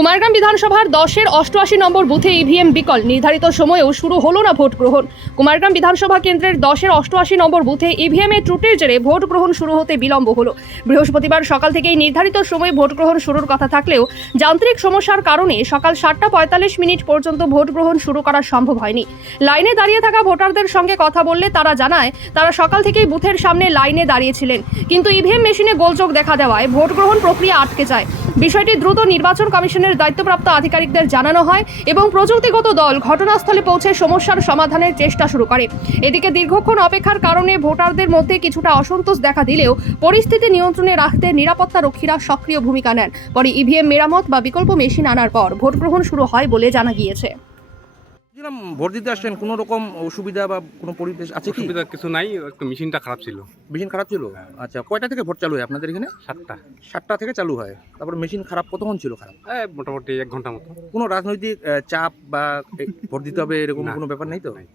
কুমারগ্রাম বিধানসভার 10-এর 88 নম্বর বুথে ইভিএম বিকল, নির্ধারিত সময়েও শুরু হলো না ভোট গ্রহণ। কুমারগ্রাম বিধানসভা কেন্দ্রের 10-এর 88 নম্বর বুথে ইভিএম এর ত্রুটির জেরে ভোট গ্রহণ শুরু হতে বিলম্ব হলো। বৃহস্পতিবার সকাল থেকেই নির্ধারিত সময়ে ভোট গ্রহণ শুরুর কথা থাকলেও যান্ত্রিক সমস্যার কারণে সকাল 7:45 পর্যন্ত ভোট গ্রহণ শুরু করা সম্ভব হয়নি। লাইনে দাঁড়িয়ে থাকা ভোটারদের সঙ্গে কথা বললে তারা জানায় তারা সকাল থেকেই বুথের সামনে লাইনে দাঁড়িয়েছিলেন, কিন্তু ইভিএম মেশিনে গোলযোগ দেখা দেওয়ায় ভোট গ্রহণ প্রক্রিয়া আটকে যায়। বিষয়টি দ্রুত নির্বাচন কমিশনের দায়িত্বপ্রাপ্ত আধিকারিকদের জানানো হয় এবং প্রযুক্তিগত দল ঘটনাস্থলে পৌঁছে সমস্যার সমাধানের চেষ্টা শুরু করে। এদিকে দীর্ঘক্ষণ অপেক্ষার কারণে ভোটারদের মধ্যে কিছুটা অসন্তোষ দেখা দিলেও পরিস্থিতি নিয়ন্ত্রণে রাখতে নিরাপত্তা রক্ষীরা সক্রিয় ভূমিকা নেন। পরে ইভিএম মেরামত বা বিকল্প মেশিন আনার পর ভোট গ্রহণ শুরু হয় বলে জানা গিয়েছে। ভোট দিতে আসছেন, কোনো রকম অসুবিধা বা কোনো পরিবেশ আছে কি? অসুবিধা কিছু নাই, একটু মেশিনটা খারাপ ছিল। মেশিন খারাপ ছিল? আচ্ছা, কয়টা থেকে ভোট চালু হয় আপনাদের এখানে? 7টা। 7টা থেকে চালু হয়। তারপর মেশিন খারাপ কতক্ষণ ছিল খারাপ? মোটামুটি 1 ঘন্টা মতো। কোনো রাজনৈতিক চাপ বা ভোট দিতে হবে এরকম না। কোনো ব্যাপার নেই তো? নাই।